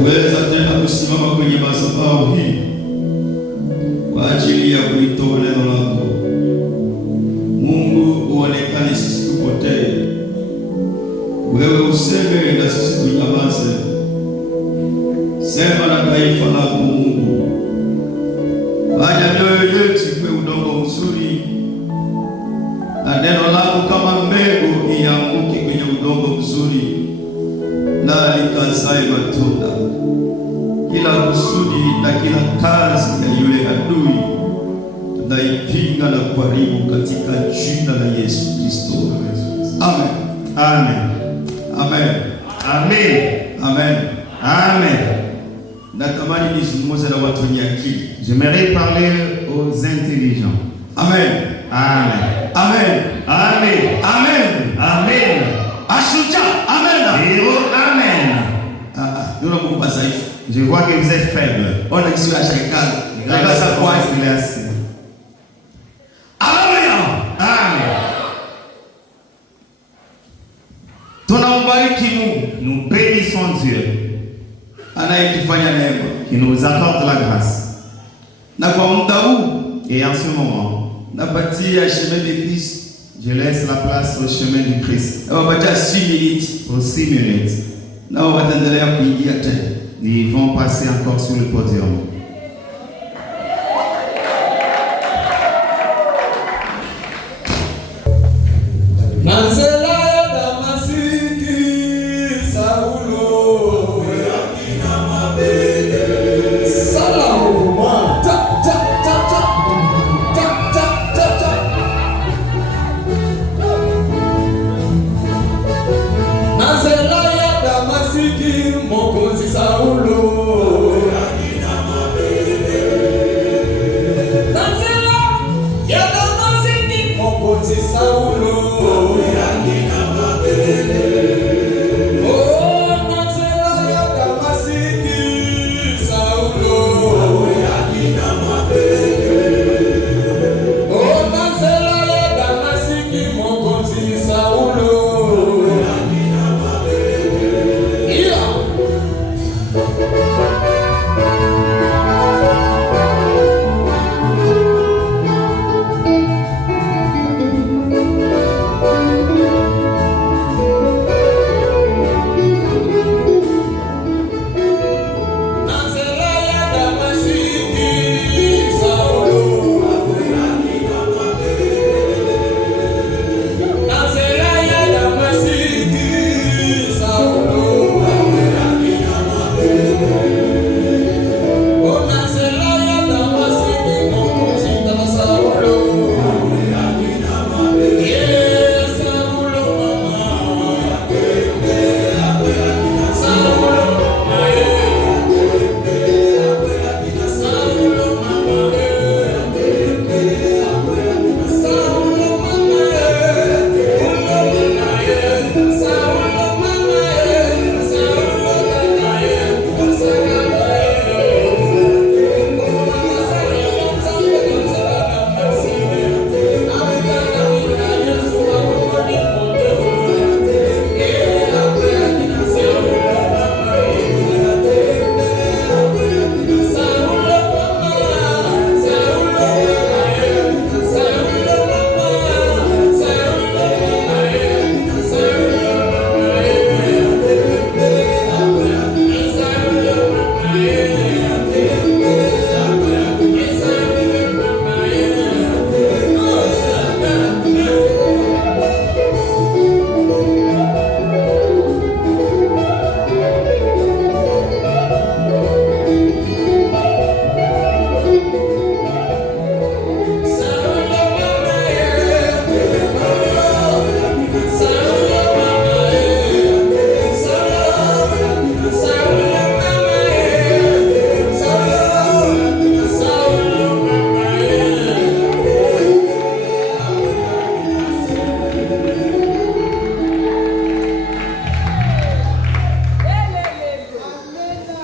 utaweza tena kusimama kwenye madhabahu hii kwa ajili ya kulitoa neno lako. Mungu, uonekane, sisi tupotee. Wewe useme na sisi tunyamaze. Sema na taifa lako Mungu. Fanya mioyo yetu iwe udongo mzuri, na neno lako kama mbegu ianguke kwenye udongo mzuri na likazae matunda. Kila kusudi na kila kazi ya yule adui tunaipinga na kuharibu katika jina la Yesu Kristo. Amen. Amen. Amen. Amen. Amen. Amen. Natamani nizungumze na watu wenye akili. J'aimerais parler aux intelligents. Amen. Amen. Amen. Amen. Amen. Amen. Ashuja. Amen. Héros, amen. Je vois que vous êtes faible. Ona kisiwa cha hekalu. Tangaza kwa asili. Haleluya. Amen. Tunambariki Mungu. Nous bénissons Dieu Anayetufanya neema. qui nous accorde la grâce. Na kwa muda huu, Et en ce moment, napatia chemin de Christ. je laisse la place au chemin du Christ. Napatia 6 minutes. Pour 6 minutes. Na wataendelea kuingia tena. Ils vont passer encore sur le podium.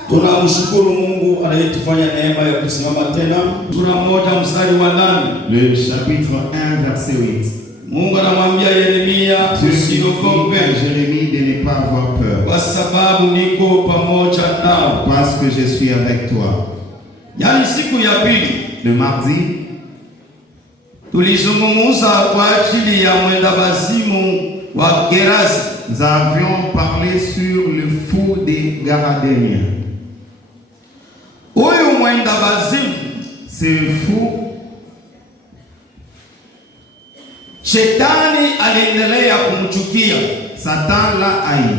Tunamshukuru Mungu anayetufanya neema ya kusimama tena. Sura 1 mstari wa 8. Le chapitre 1 verset 8. Mungu anamwambia Yeremia, usiogope. Jérémie de ne pas avoir peur, kwa sababu niko pamoja nao. parce que je suis avec toi. Yaani siku ya pili Le mardi, tulizungumza kwa ajili ya mwenda bazimu wa Gerasi. nous avions parlé sur le fou des Garadéniens. Huyu mwenda bazimu, Ce fou, shetani aliendelea kumchukia. Satan l'a haï.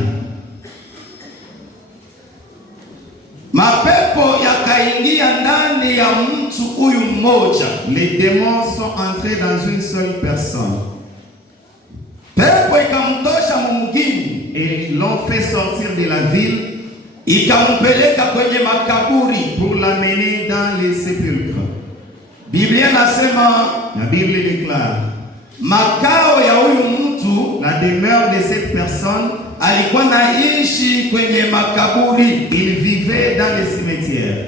Mapepo yakaingia ndani ya mtu huyu mmoja. Les démons sont entrés dans une seule personne Pepo ikamtosha mumgini, et l'ont fait sortir de la ville ikampeleka kwenye makaburi. pour l'amener dans les sépulcres. Biblia nasema La Bible déclare, makao ya huyu mtu la demeure de cette personne, alikuwa naishi kwenye makaburi, il vivait dans les cimetières.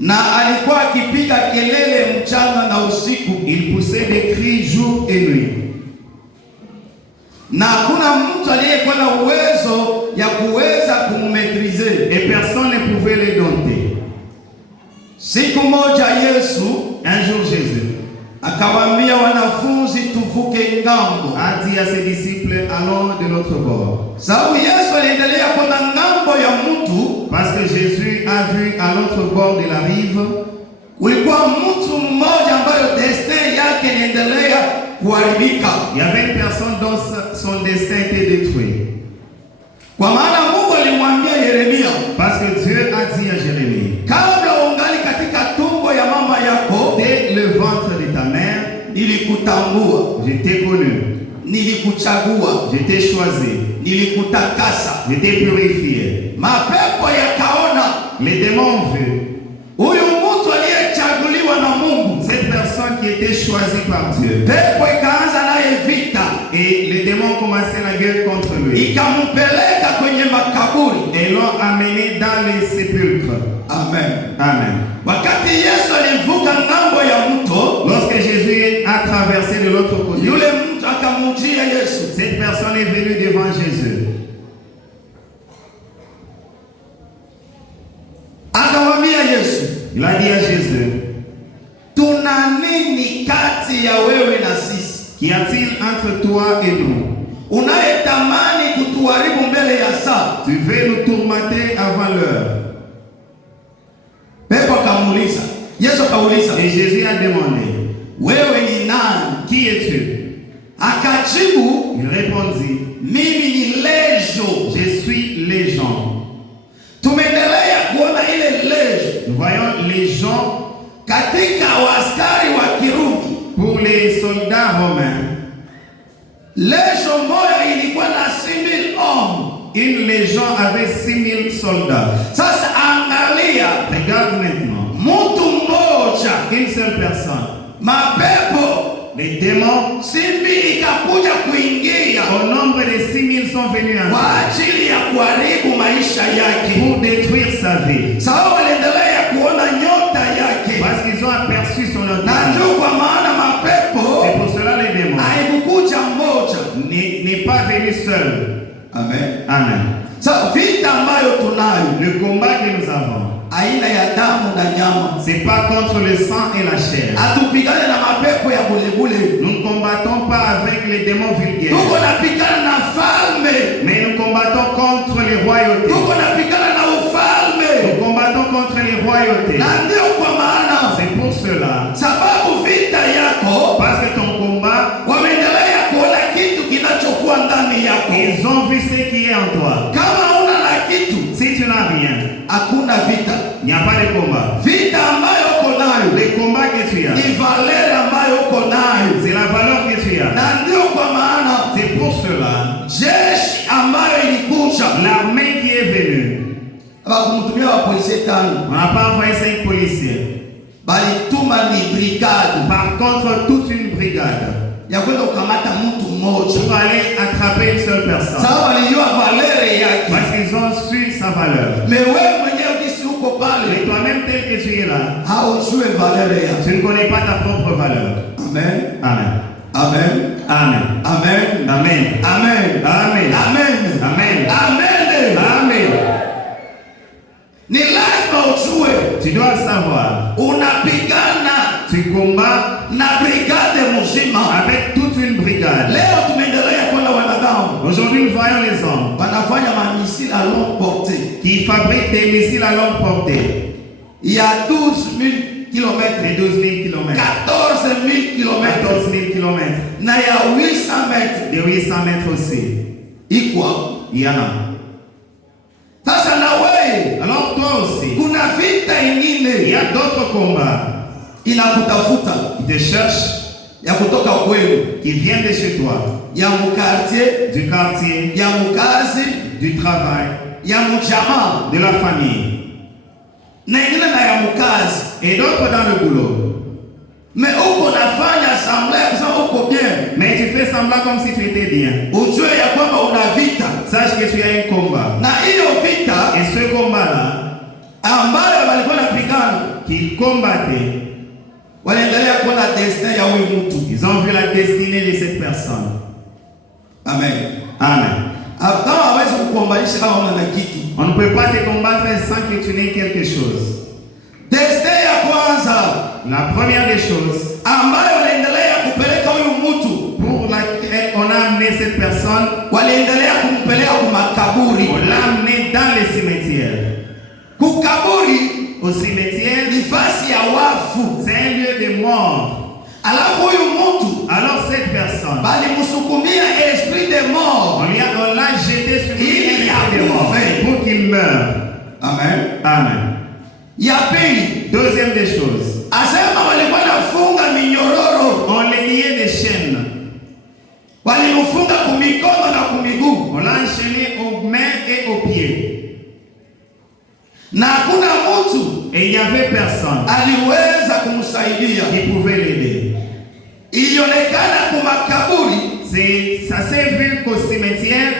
na alikuwa akipiga kelele mchana na usiku, Il poussait des cris jour et nuit. na hakuna mtu aliyekuwa na uwezo ya kuweza kummetrize. Et personne ne pouvait les dompter. Siku moja Yesu Un jour, Jésus akawaambia wanafunzi tuvuke ngambo, a dit à ses disciples, allons de l'autre bord. sababu Yesu aliendelea kwenda ngambo ya mtu. Parce que Jésus a vu à l'autre bord de la rive, Kulikuwa mtu mmoja ambaye destiny yake inaendelea kuharibika, il y avait une personne dont son destin était détruit. kwa maana Mungu alimwambia Yeremia, Parce que Dieu a dit à Jérémie, kabla ungali katika tumbo ya mama yako dès le ventre de ta mère, nilikutambua, je t'ai connu, nilikuchagua, je t'ai choisi, nilikutakasa. je t'ai purifié. Mapepo yakaona Les démons ont vu huyu mtu aliyechaguliwa na Mungu, cette personne qui était choisie par Dieu. pepo ikaanza naye vita, Et les démons ont commencé la guerre contre lui. ikampeleka kwenye makaburi. Et l'ont amené dans les sépulcres. Amen. Amen. Wakati Yesu alivuka ngambo ya mto, Lorsque Jésus a traversé de l'autre côté, yule mtu akamujia Yesu, cette personne est venue devant Jésus. akamwambia Yesu, Il a dit à Jésus, tuna nini kati ya wewe na sisi, qu'y a-t-il entre toi et nous? unayetamani kutuharibu mbele ya saa? Tu veux nous tourmenter avant l'heure. Pepo akamuuliza, Yesu akauliza, Et Jésus a demandé, wewe ni nani? qui es-tu? Akajibu, Il répondit, mimi ni Lejo. je suis légion. Tumeendelea kuona ile Lejo Nous voyons légion katika waaskari wa Kirumi. pour les soldats romains. Lejo moja ilikuwa na 6,000 hommes. Une légion avait 6,000 soldats. Sasa angalia, Regarde maintenant, mtu mmoja, une seule personne. mapepo Les démons, simbi ikakuja kuingia au nombre de 6,000 sont venus kwa en ajili ya kuharibu maisha yake, pour détruire sa vie. sababu waliendelea kuona nyota yake, Parce qu'ils ont aperçu son na autorité. ndio kwa maana mapepo C'est pour cela les démons haikukuja mmoja. n'est pas venu seul. Amen. Amen. Sasa vita ambayo tunayo Le combat que nous avons, aina ya damu na nyama, c'est pas contre le sang et la chair. hatupigane na mapepo ya bulebule, Nous ne combattons pas avec les démons vulgaires, tuko napigana na falme, mais nous combattons contre les royautés. tuko napigana na ufalme, Nous combattons contre les royautés. na ndio kwa maana C'est pour cela, sababu vita yako parce que ton combat, wameendelea kuona kitu kinachokuwa ndani yako. ils ont vu ce qui est en toi. Kama una na kitu, Si tu n'as rien, hakuna vita. il n'y a pas de combat. Vita ambayo uko nayo Les combats que tu as, ni valere ambayo uko nayo, c'est la valeur que tu as. na ndio kwa maana C'est pour cela, jeshi ambayo ilikuja l'armée qui est venue, abakumtumia wa polisi tano, on n'a pas envoyé 5 policiers. balituma ni brigade Par contre, toute une brigade ya kwenda kukamata mtu mmoja, pour aller attraper une seule personne. sababu walijua valere yake. Parce qu'ils ont su sa valeur. Me wewe mwenyewe kisi uko Mais pale, toi-même, tel que tu es là, haujue valere yake. tu ne connais pas ta propre valeur. Amen. Amen. Amen. Amen. Amen. Amen. Amen. Amen. Amen. Amen. Amen. Amen. Ni lazima ujue Tu dois savoir, unapigana tu combats na brigade mzima. avec toute une brigade. Leo tumeendelea kuona wanadamu Aujourd'hui, nous voyons les hommes wanafanya mamisili à longue portée. qui fabriquent des missiles à longue portée. Il y a 12 000 kilomètres, Les 12 000 km, 14 000 kilomètres 14 000 km, na ya 800 mètres. de 800 mètres aussi. Ikwa. Il y en a. Sasa na wewe Alors toi aussi, kuna vita il y ingine a d'autres combats inakutafuta qui te cherchent, ya kutoka kwenu, qui viennent de chez toi, ya mukartier, du quartier, ya mukazi, du travail, ya mujamaa de la famille, na ingine na ya mukazi. et d'autres dans le boulot. Mais uko nafanya semblant kusema uko bien, Mais tu fais semblant comme si tu étais bien. ujue ya kwamba una vita, Sache que tu as un combat. na hiyo vita Et ce combat-là, ambayo walikuwa napigana, qu'ils combattaient, waliendelea kuona destin ya huyu mtu. ils ont vu la destinée de cette personne. Amen. Amen. Kama hawezi kukuombanisha kama una na kitu. On ne peut pas te combattre sans que tu n'aies quelque chose. Destin ya kwanza La première des choses ambayo waliendelea kupeleka huyu mtu, pour laquelle on a amené cette personne, waliendelea kumpeleka kwa makaburi. on l'a amené dans les cimetières. Kukaburi Au cimetière, ni fasi ya wafu. c'est un lieu de mort. Alafu huyu mtu Alors cette personne, balimsukumia esprit de mort. on l'a jeté sur lui Il y a un esprit de mort pour qu'il meure. Amen. Amen. Ya pili, Deuxième des choses, asema walikuwa nafunga minyororo, on les liait des chaînes. walimfunga kumikono na kumiguu, On l'a enchaîné aux mains et aux pieds. na hakuna mtu Et il n'y avait personne aliweza kumsaidia. qui pouvait l'aider. Ilionekana kwa makaburi, Ça s'est vu qu'au cimetière,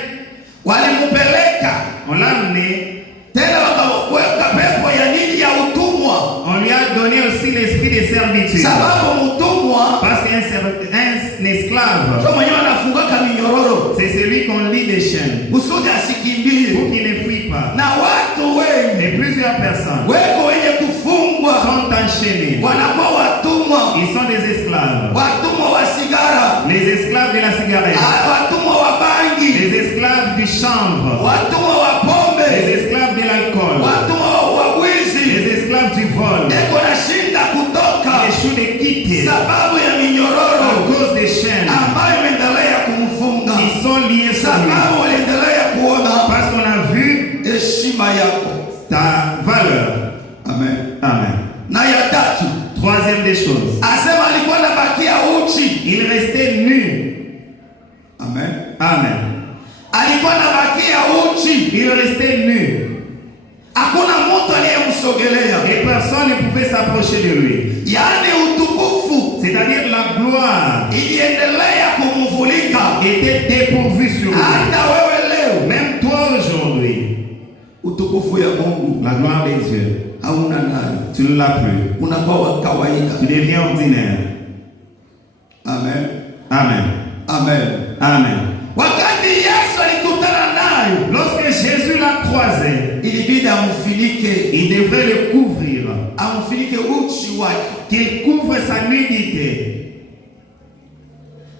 walimpeleka on l'a amené, tena, wakaweka pepo ya nini, ya utumwa, on lui a donné aussi l'esprit de servitude. sababu mtumwa Parce qu'un esclave, ndio mwenyewe anafungaka minyororo c'est celui qu'on lie des chaînes kusudi asikimbie. pour qu'il ne fuit pas. Na watu wengi Et plusieurs personnes weko wenye kufungwa sont enchaînées. wanakuwa watumwa, Ils sont des esclaves. watumwa wa sigara, Les esclaves de la cigarette, watumwa wa bangi, les esclaves du chanvre, watumwa wa les pombe, esclaves de l'alcool, watumwa wa wizi. les esclaves du vol. Eko nashinda kutoka Échouent de quitter sababu ya à minyororo cause des chaînes ambayo imeendelea kumfunga, qui sont liées sur lui. sababu waliendelea kuona Parce qu'on a vu heshima yako. ta valeur. Amen. Amen. Na ya tatu, Troisième des choses, asema alikuwa nabakia uchi. il restait nu. Amen. Amen. Alikuwa nabakia uchi, Il restait nu. hakuna mtu aliyemsogelea. Et personne ne pouvait s'approcher de lui. Yaani utukufu C'est-à-dire la gloire iliendelea kumvulika. était dépourvue sur lui. Hata wewe leo Même toi aujourd'hui, utukufu ya Mungu la gloire des dieux, hauna nayo, tu ne l'as plus. unakuwa wa kawaida. Tu deviens ordinaire. Amen. Amen. Amen. Amen. Wakati Yesu alikutana nayo, Lorsque Jésus l'a croisé, ilibidi amfunike, il devrait le couvrir, amfunike uchi wake. qu'il couvre sa nudité.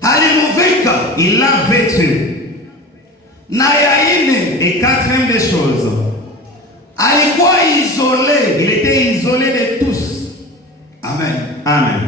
Alimuvika. Il l'a vêtu. Na ya ine, Et quatrième des choses, alikuwa isolé. il était isolé de tous. Amen. Amen.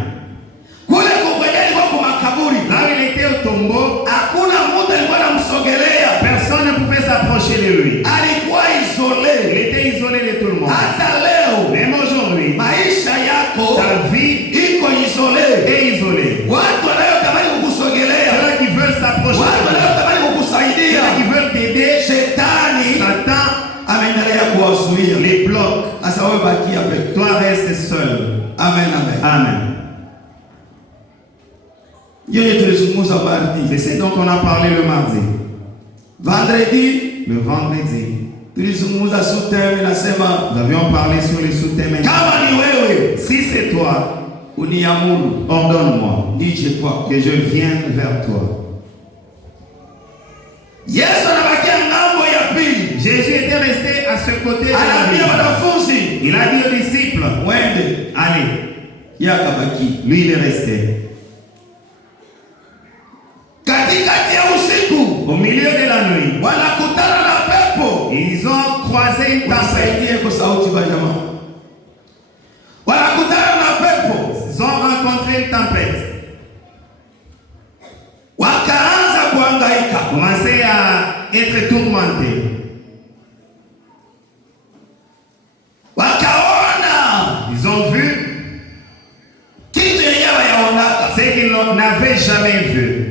Kule kwenye alikuwa kwa makaburi, Là où il était au tombeau, hakuna mtu alikuwa anamsogelea. personne ne pouvait s'approcher de lui. Alikuwa isolé. Il était isolé de tout le monde. Hata leo Même aujourd'hui, maisha yako ta vie iko isolé. est isolée. Watu wanayotamani kukusogelea, Ceux qui veulent s'approcher watu de toi, wanayotamani kukusaidia, ceux qui veulent t'aider, shetani Satan ameendelea kuwazuia. les bloque. Sasa wewe bakia peke. Toi, reste seul. Amen, amen. Amen. Yeye tulizungumza mardi. C'est ce dont on a parlé le mardi. Vendredi Le vendredi, tulizungumza sous-thème inasema nous avions parlé sur les sous-thèmes. kama ni wewe Si c'est toi, uniamuru ordonne-moi nije kwako. que je vienne vers toi. Yesu anabakia ngambo ya pili. Jésus était resté à ce côté de la Anaambia rive. wanafunzi, Il a dit aux disciples, mwende. allez. Yeye akabaki. Lui, il est resté. Katikati ya usiku, Au milieu de la nuit, wanakutana na pepo. ils ont croisé une tempête. Wasaidie kwa sauti ba jamaa. Wanakutana na pepo. Ils ont rencontré une tempête. Wakaanza kuhangaika. Commencé à être tourmentés. Wakaona Ils ont vu kitu yenyewe yaonaka. ce qu'ils n'avaient jamais vu.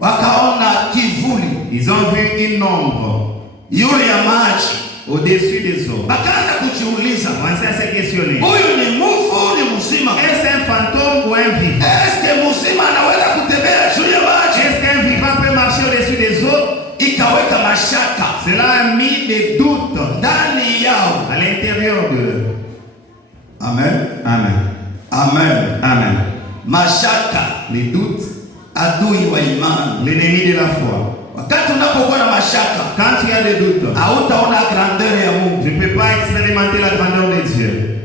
Wakaona kivuli Ils ont vu une ombre yule ya maji. au-dessus des eaux. Wakaanza kujiuliza, Commencé à se questionner. huyu ni mufu ni mzima? Est-ce un fantôme ou un vivant? Eske mzima anaweza kutembea juu ya maji? Est-ce qu'un vivant peut marcher au-dessus des eaux? Ikaweka mashaka Cela a mis des doutes ndani yao. à l'intérieur d'eux. Amen. Amen. Amen. Amen. Mashaka, Les doutes, adui wa imani. l'ennemi de la foi. Wakati unapokuwa na mashaka, Quand tu as des doutes, hautaona grandeur ya Mungu. tu ne peux pas expérimenter la grandeur de Dieu.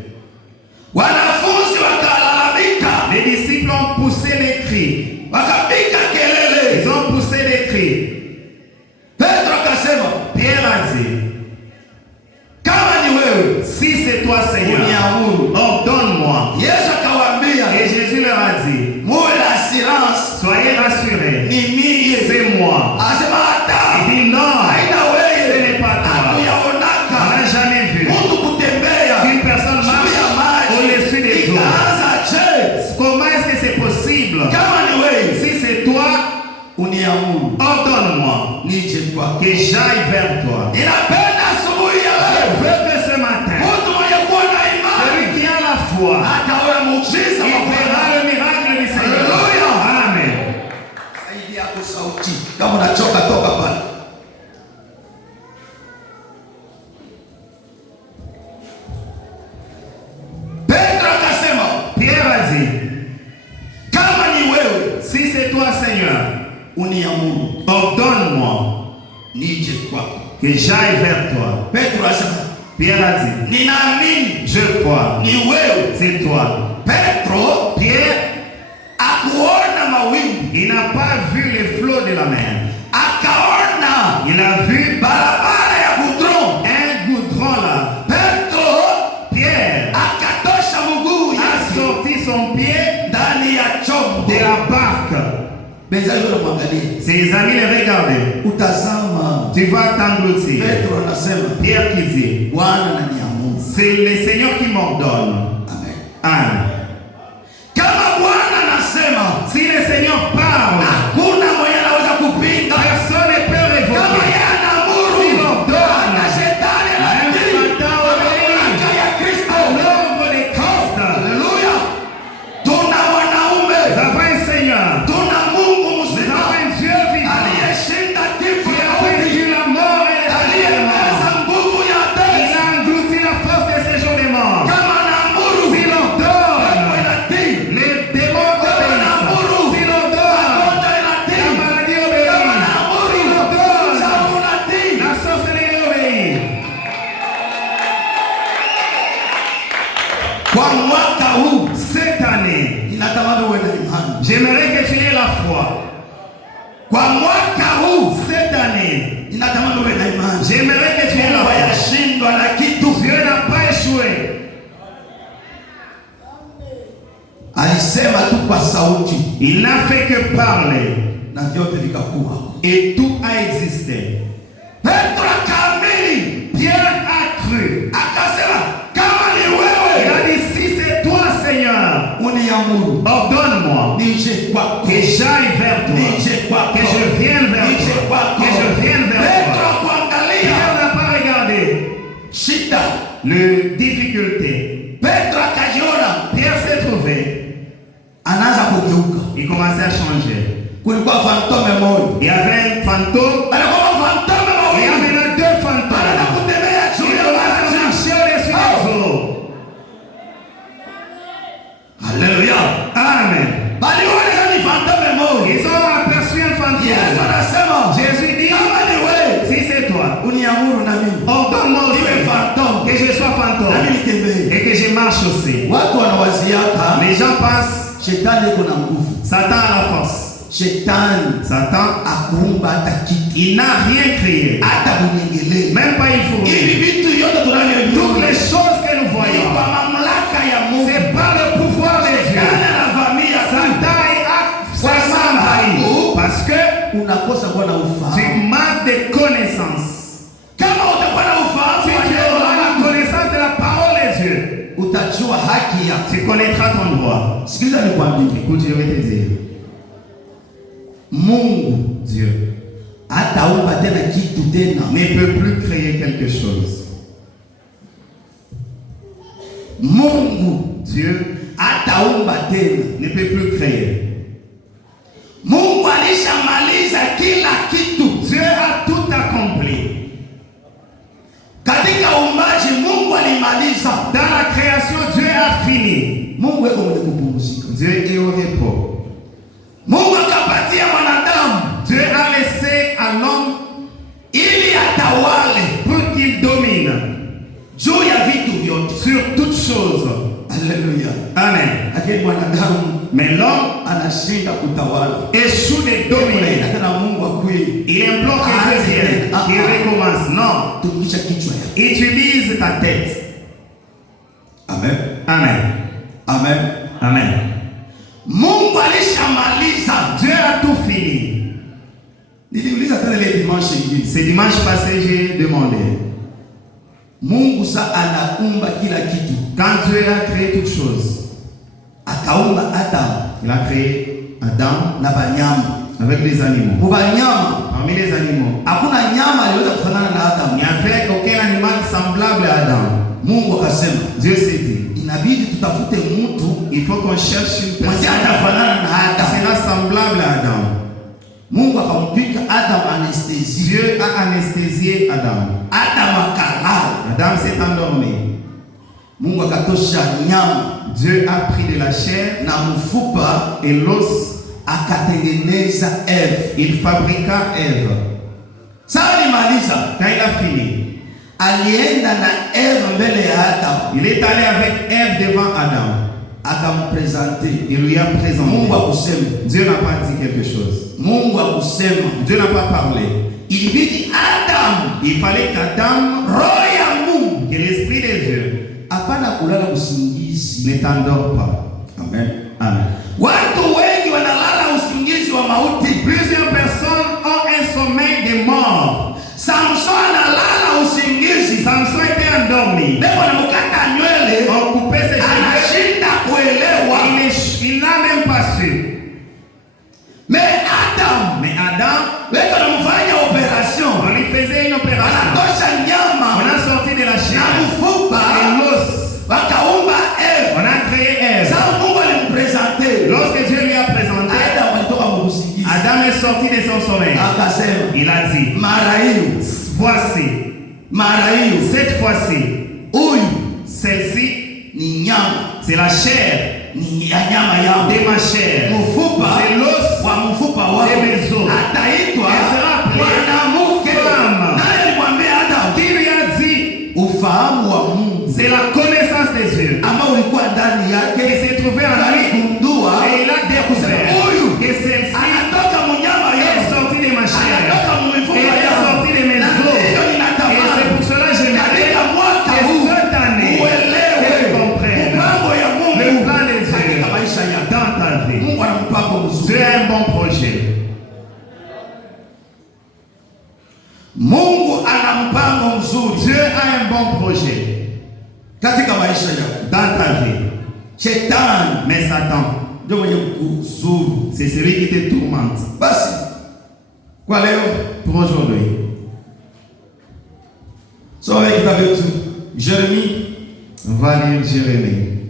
Wanafunzi wakalalamika, Les disciples ont poussé des cris. wakapiga kelele. Ils ont poussé des cris. Petro akasema, Pierre a dit, kama ni wewe, si c'est toi Seigneur, uniamuru. ordonne-moi. Yesu akawaambia, Et Jésus leur a dit, muwe na assurance, soyez rassurés, ni mie. c'est moi. Asema hata Il dit non, haina ce wewe, n'est pas toi. On hatuyaonaka n'a jamais vu mtu kutembea qu'une personne juu marche ya maji. au-dessus des eaux. Ikaanza je, Comment est-ce que c'est possible? kama ni wewe, Si c'est toi, uniamuru ordonne-moi nije kwako. que j'aille vers toi. Ninapenda asubuhi ya Je leo veux que ce matin, mtu mwenye kuwa na celui imani qui a la foi, ataona muujiza il wa verra Bwana. le miracle du Seigneur. Alléluia. Amen. Saidi yako sauti, kama unachoka toka pale. Petro akasema, Pierre a dit, kama ni wewe, si c'est toi Seigneur, uniamuru ordonne-moi nije kwako. que j'aille vers toi. Petro asema, Pierre a dit, ninaamini je crois, ni wewe. c'est toi. Petro Pierre, akuona mawingu, il n'a pas vu les flots de la mer. akaona Il a vu barabara ya goudron. un goudron là. Petro Pierre akatosha mguu a yake sorti son pied ndani ya chombo. de la barque. Benzali wanamwangalia, Ses amis les regardaient. utazama. Tu vas t'engloutir. Petro anasema, Pierre qui dit, Bwana ananiamuru. c'est le Seigneur qui m'ordonne. Amen. Amen. Kama Bwana anasema, Si le Seigneur parle, hakuna mwenye anaweza kupinga. personne ne peut Kama révoquer. yeye anaamuru, Il ordonne. hata shetani anatii. Mamlaka ya Kristo. L'ombre de Christ. Haleluya. Tuna mwanaume, Nous avons un Seigneur. tuna Mungu Nous mzima avons un Dieu vivant. aliyeshinda kifo Qui ya a mauti, vaincu la mort et les aliyemeza morts. nguvu ya Il dhambi. a englouti la force de ces jours des morts. Kama anaamuru, S'il ordonne, pepo inatii. les démons obéissent. S'il ordonne, Magonjwa la inatii. maladie Kama obéit. anaamuru, S'il ordonne, uchawi unatii. la sorcellerie obéit. Kwa mwaka huu Cette année, ninatamani uwe na imani. j'aimerais que tu aies la foi. Kwa mwaka huu Cette année, ninatamani uwe na imani. j'aimerais que tu aies la Mungu foi. hayashindwa na kitu. Dieu n'a pas échoué. Alisema tu kwa sauti Il n'a fait que parler na vyote vikakuwa. et tout a existé. Petro akaamini, Pierre a cru. akasema kama ni Il wewe, a dit, si c'est toi Seigneur, uniamuru ordonne-moi nije kwako. que j'aille vers toi, Nije kwako. que je vienne vers Nije toi, kwako. que je vienne vers Petro toi. akuangalia Pierre n'a pas regardé shida. les difficultés. Petro akajiona Pierre s'est trouvé, anaanza kugeuka. il commençait à changer. Kulikuwa fantome moja, Il y avait un fantôme, alikuwa fantome il y a mawili, maintenant deux anaenda fantômes. kutembea Il juu ya commence à maji. marcher au-dessus des eaux. Haleluya. marche aussi. Watu wanawaziaka Les gens pensent shetani iko na nguvu. Satan a la force. Shetani Satan, akuumba hata kitu. il n'a rien créé. Hata bunyengele. Même pas une Hivi fourmi. vitu yote tunavyoviona. Toutes les choses que nous Ni voyons, kwa mamlaka ya Mungu. c'est par le pouvoir de Dieu. Shetani anavamia Satan est vraiment envahi. Parce que unakosa kuwa na tu ufahamu. manques de connaissances. Kama utakuwa na ufahamu Si wa tu neno auras la la Mungu, connaissance de la parole de Dieu, utajua haki yako. tu connaîtras ton droit. Sikiliza nikwambie. Écoute, je vais te dire. Mungu Dieu hataumba tena kitu tena. ne peut plus créer quelque chose. Mungu Dieu hataumba tena. ne peut plus créer. Mungu alishamaliza kila kitu. Dieu a tout accompli. Katika uumbaji Mungu alimaliza. Dans la création, Dieu a fini. Mungu yuko mwenye kupumzika. Dieu est au repos. Mungu akapatia mwanadamu Dieu a laissé à l'homme ili atawale pour qu'il domine juu ya vitu vyote. sur toutes choses. Haleluya. Amen. Lakini mwanadamu Mais l'homme anashinda kutawala. échoue de dominer. Tena Mungu akweli. Il implore que Dieu vienne, qu'il recommence. Non. Tumikisha kichwa yako. Utilise ta tête. Amen. Amen. Amen. Amen. Mungu alishamaliza. Dieu a tout fini. Niliuliza tena ile dimanche ingine. Ce dimanche passé, j'ai demandé. Mungu sa anaumba kila kitu. Quand Dieu a créé toutes choses, Akaumba Adam il a créé Adam na banyama. avec les animaux. Mubanyama Parmi les animaux, hakuna nyama aliweza kufanana na il Adam. n'y avait aucun animal semblable à Adam. Mungu akasema, Dieu s'est dit, inabidi tutafute mtu il faut qu'on cherche une mwenye personne atafanana na qui Adam. sera semblable à Adam. Mungu akampika Adam anestesia. Dieu a anesthésié Adam. Adam akalala. Adam s'est endormi. Mungu akatosha nyama Dieu a pris de la chair na mfupa et l'os. akatengeneza Eve. Il fabriqua Ève. Sasa alimaliza, Quand il a fini, alienda na Eve mbele ya Adam, il est allé avec Ève devant Adam. akampresente. Il lui a présenté. Mungu akusema, Dieu n'a pas dit quelque chose. Mungu akusema, Dieu n'a pas parlé. ilibidi Adam, Il fallait qu'Adam, roho ya Mungu, que l'Esprit de Dieu, hapana kulala usingizi. ne t'endort pas. Amen. Amen. Watu wengi wanalala usingizi wa mauti. Plusieurs personnes ont un sommeil de mort. Samson analala usingizi. Samson était endormi. Leo anamkata nywele, On coupait ses cheveux. anashinda kuelewa. Il n'a même pas su. Mais Adam, Mais Adam, wewe unamfanya operation. on lui faisait une opération. Anatosha On nyama a sorti de la na chair mfupa, et l'os. wakaumba Eve. On a créé Ève. Sasa Mungu alimpresente. Lorsque Dieu lui a présenté, Adam alitoka mkusingizi. Adam est sorti de son sommeil. Akasema, Il a dit, mara hiyo, voici, mara hiyo, cette fois-ci, huyu celle-ci, ni nyama, c'est la chair ni ya nyama yangu. de ma chair. Mfupa C'est l'os wa mfupa wako. de mes os. Ataitwa Elle sera appelée mwanamke. femme. Naye alimwambia Adam, Qui lui a dit, ufahamu wa Mungu c'est la connaissance de Dieu ambao ulikuwa ndani qui yake, s'est trouvé en lui. aligundua Et il a découvert huyu que celle-ci anatoka munyama est yangu, sortie de ma chair. anatoka mumifupa Elle est yangu. sortie de mes Na os. ndiyo Et ninatamani c'est pour cela que je me katika mwaka que huu cette année, uelewe que tu comprennes mpango ya le Mungu plan de katika Dieu maisha yako. dans ta vie. Mungu ana mpango mzuri. Dieu a un bon projet. Mungu ana mpango mzuri Dieu a un bon projet katika maisha yako. dans ta vie. Shetani Mais Satan, ndio mwenye kuzuru. c'est celui qui te tourmente. Basi kwa leo Pour aujourd'hui, soma kitabu chetu Yeremia, on va lire Jérémie.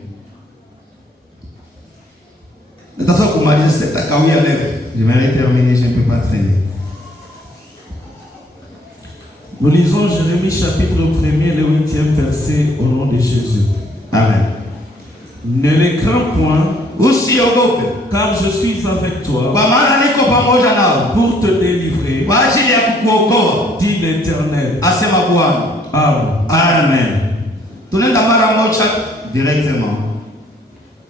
nataka kumaliza sitakawia leo. Je vais terminer, je ne peux pas traîner. Nous lisons Jérémie chapitre 1er, le 8e verset au nom de Jésus. Amen. Ne les crains point, Usiogope, car je suis avec toi kwa maana niko pamoja nao pour te délivrer, kwa ajili ya kukuokoa, dit l'Éternel. asema Bwana. Amen. Amen. Tunaenda mara moja directement.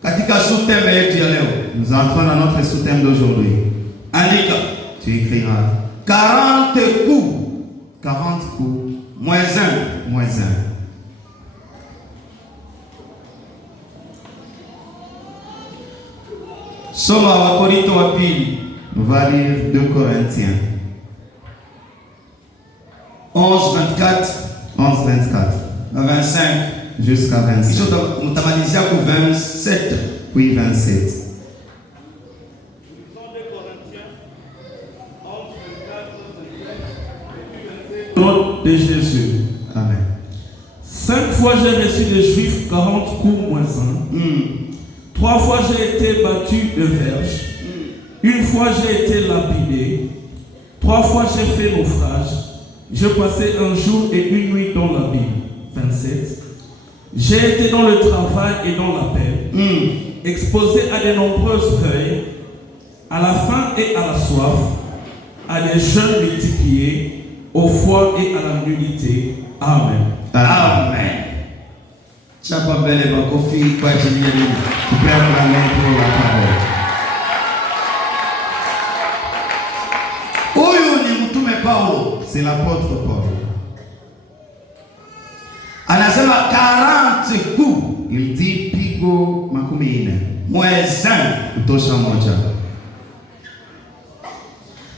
katika sous-thème yetu ya leo. Nous entrons dans notre sous-thème d'aujourd'hui. Andika. Tu écriras 40 coups 40 coups moins 1. moins 1. Soma Wakorintho wa pili. On va lire 2 Corinthiens 11:24 11-24 à 25. jusqu'à 25. Kisha mtamalizia ku 27. Puis 27. Au nom de Jésus. Amen. 5 fois j'ai reçu des Juifs 40 coups moins 1. 3 fois j'ai été battu de verge. 1 fois j'ai été lapidé. 3 fois j'ai fait naufrage. J'ai passé un jour et une nuit dans l'abîme. 27. J'ai été dans le travail et dans la peine, exposé à de nombreuses feuilles, à la faim et à la soif, à des jeûnes multipliés, au froid et à la nudité. Amen. Amen. Chapa mbele makofi kwa ajili ya nini? Père la main pour la parole. Huyu ni mtume Paulo. C'est l'apôtre Paul. Anasema 40 coups Il dit pigo makumi ine moins 1. kutosha moja.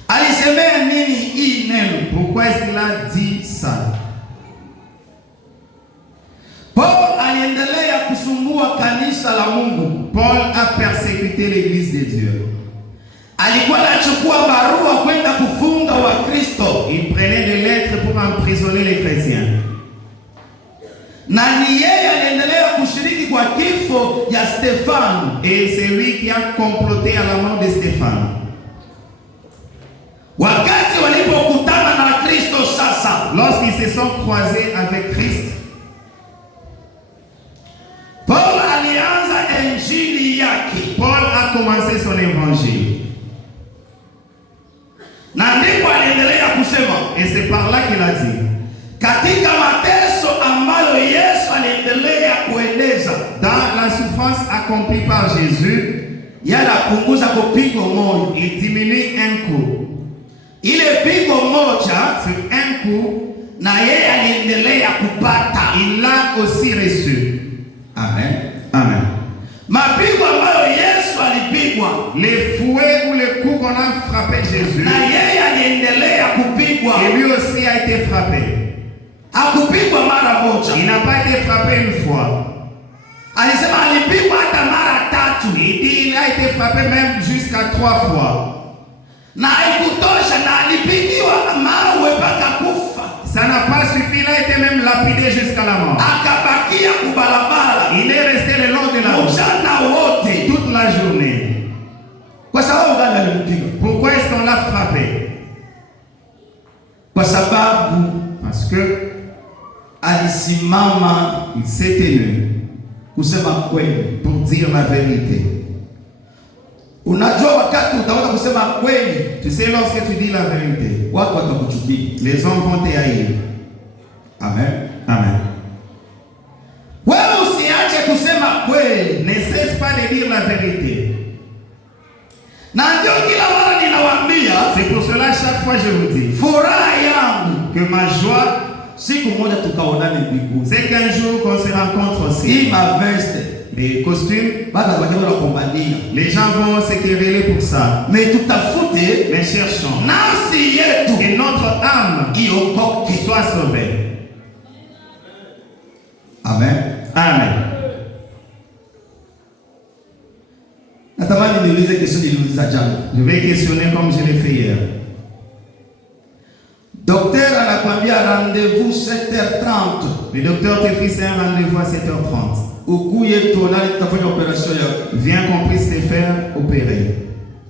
Alisemea nini hii neno? Pourquoi est-ce qu'il a dit ça? Paul aliendelea kusumbua kanisa la Mungu. Paul a persécuté l'église de Dieu. Alikuwa anachukua barua kwenda kufunga Wakristo. Il prenait des lettres pour emprisonner les chrétiens. Na ni yeye aliendelea kushiriki kwa kifo ya Stefano. Et c'est lui qui a comploté à la mort de Stéphane. Wakati walipokutana na Kristo sasa, Lorsqu'ils se sont croisés avec Christ, Paul alianza injili yake. Paul a commencé son évangile. Na ndipo aliendelea kusema, Et c'est par là qu'il a dit, katika mateso ambayo Yesu aliendelea kueleza, dans la souffrance accomplie par Jésus, yanapunguza kupigo moyo. il diminue un coup. Ile pigo moja Sur un coup, na yeye aliendelea kupata. il l'a aussi reçu. Amen. Amen. Mapigo ambayo Yesu alipigwa, Les fouets ou les coups qu'on a frappé Jésus, na yeye aliendelea kupigwa. et lui aussi a été frappé. Hakupigwa mara moja. Il n'a pas été frappé une fois. Alisema alipigwa hata mara 3. Il dit il a été frappé même jusqu'à 3 fois. Na haikutosha, na alipigiwa mawe mpaka kufa. Ça n'a pas suffi, il a été même lapidé jusqu'à la mort. Akabakia kubarabara Il est resté le long de la route mchana wote. toute la journée. Kwa sababu gani alimpiga? Pourquoi est-ce qu'on l'a frappé? Kwa sababu Parce que alisimama il s'est tenu kusema kweli. pour dire la vérité. Unajua wakati utaweza kusema kweli, Tu sais, lorsque tu dis la vérité, watu watakuchukia. les hommes vont te haïr. Amen. Amen. Wewe usiache kusema kweli. Ne cesse pas de dire la vérité. Na ndio kila mara ninawaambia, C'est pour cela chaque fois je vous dis furaha yangu que ma joie, siku moja tukaonane mbinguni. c'est qu'un jour qu'on se rencontre Hii aussi. maveste Les costumes, bado watakwenda kukombania. les gens vont se quereller pour ça. Mais tutafute Mais cherchons nafsi yetu que notre âme iokoke. soit sauvée. Amen. Amen. Natamani niulize kesho niliuliza jana. Je vais questionner comme je l'ai fait hier. Daktari anakuambia rendez-vous 7h30. Le docteur te fixe un rendez-vous à 7h30. Ukuye tuonane, tutafanya operation yako. Viens qu'on puisse te faire opérer.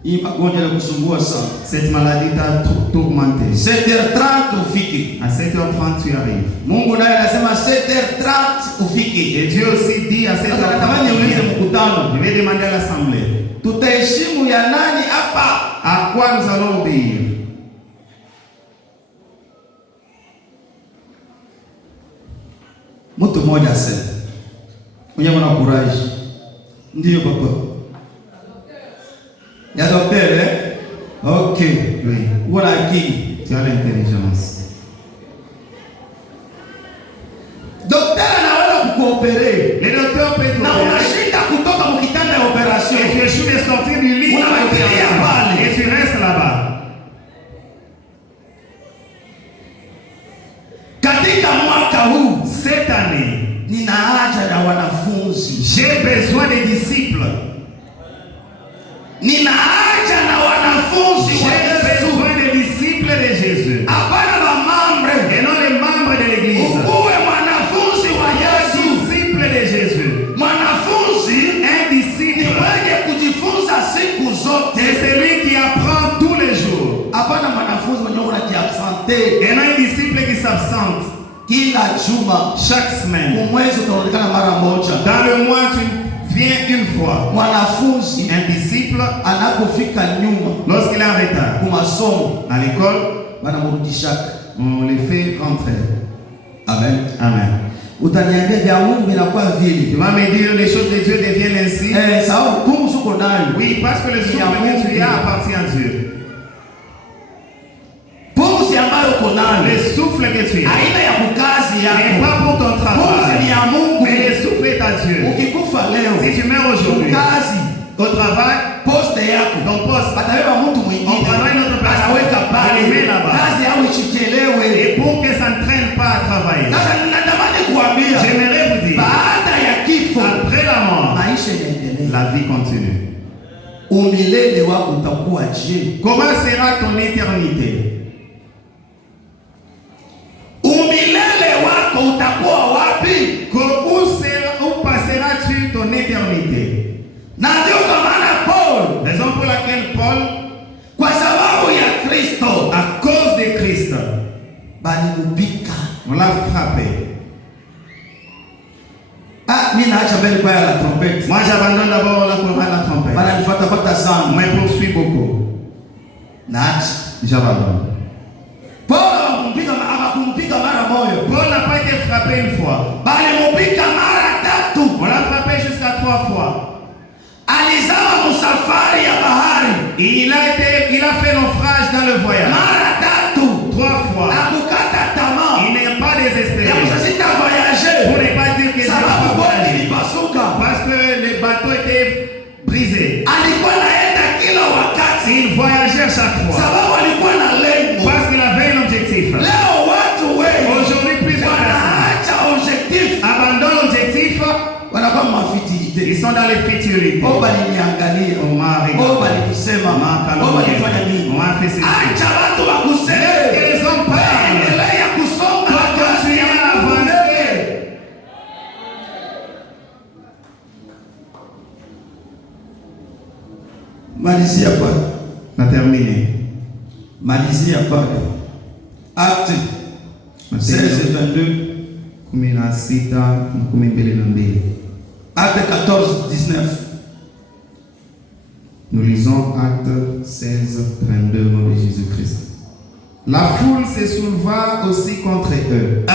Hii magonjwa yanakusumbua sana. Cette maladie t'a tourmenté. 7h30 ufike. À 7h30, tu arrives. Mungu naye anasema 7h30 ufike. Et Dieu aussi dit à Sasa natamani niulize 7h30. mkutano, Je vais demander à l'assemblée. tutaheshimu ya nani hapa? À quoi nous allons obéir? Mtu mmoja asema, Mwenye mwana courage. Ndiyo papa. Ya docteur, eh? Ok. Oui. Voilà qui? Tu as l'intelligence. Docteur anaweza kukuopere. Les docteurs peuvent Na t'opérer. unashinda kutoka mkitanda ya operation. Et tu échoues de sortir du lit Unabakilia pale. et tu restes là-bas. Katika mwaka huu Cette année, nina haja na wanafunzi. j'ai besoin des disciples. Nina haja na wanafunzi wa J'ai Yesu. besoin des disciples de Jésus. Hapana mamambre. Et non les membres de l'église. Ukuwe mwanafunzi wa Yesu. Disciple de Jésus. Mwanafunzi Un ni disciple, mwenye kujifunza siku zote. c'est celui qui apprend tous les jours. Hapana mwanafunzi mwenye unajiabsente. Et non un disciple qui s'absente. Kila juma, Chaque semaine. mwezi utaonekana mara moja. Dans le mois, tu viens une fois. Mwanafunzi Un disciple, anapofika nyuma lorsqu'il est en retard kwa masomo, à l'école, wanamrudishaka. on les fait rentrer. Amen. Amen. Utaniambia vya Mungu vinakuwa vile. Tu vas me dire les choses de Dieu deviennent ainsi. Sababu pumzi uko nayo. Oui, parce que le souffle que tu as appartient à Dieu. Pumzi ambayo uko nayo. Le souffle que tu as Aina ya kukazi n'est yako. pas pour ton Pumzi travail, ni ya Mungu. mais le souffle est à Dieu. Ukikufa leo, Si tu meurs aujourd'hui, kazi, au travail, poste yako, ton poste, atabeba mtu on mwingine. prendra une autre personne, Anaweka on pale. les met là-bas. Kazi yao ichikelewe. Et pour que ça ne traîne pas à travailler, Sasa ninatamani kuambia, j'aimerais vous dire, baada ya kifo, après la mort, maisha inaendelea. la vie continue. Umilele wako utakuwa je? Comment sera ton éternité? Umilele wako utakuwa wapi? Où passeras-tu ton éternité? Na ndio kwa maana Paul, Raison pour laquelle Paul, kwa sababu ya Kristo, à cause de Christ, balimubika. on l'a frappé. Mimi naacha mbele kwa la trompette. Moi, j'abandonne d'abord la chorale à la trompette. Bana nifuata sana. On me poursuit beaucoup. Naacha. J'abandonne. Paul akumpiga mara moyo. Paul n'a pas été frappé une fois. Balimubika mara tatu. On l'a frappé jusqu'à 3 fois. Alizama musafari ya bahari. Il a fait naufrage dans le voyage. Mara tatu. 3 fois. Akukata tamaa. Il n'est pas désespéré. Ya kusasita voyager. Pour ne pas dire que je Sababu vais pas boti voyager. ilipasuka. Parce que le bateau était brisé. Alikuwa naenda kila wakati. Il voyageait chaque fois. Sababu alikuwa na lengo. Parce qu'il avait un objectif. Leo watu wengi Aujourd'hui, plusieurs personnes wanaacha objectif. abandonnent l'objectif. Wanakuwa mafitilite. Ils sont dans les futurités. Oh baliniangalia. On m'a regardé. Oh balinisema. On m'a Oh balifanya calomnié. nini? On m'a fait ceci. Acha watu Laisse que wakuseme. les hommes parlent. Endelea kusonga na kazi Continue à yako. avancer. Malizia pale. On a terminé. Malizia pale. Acte 16:22. 16:22. Acte 14:19. Nous lisons Acte 16:22 au nom de Jésus-Christ. La foule se souleva aussi contre eux.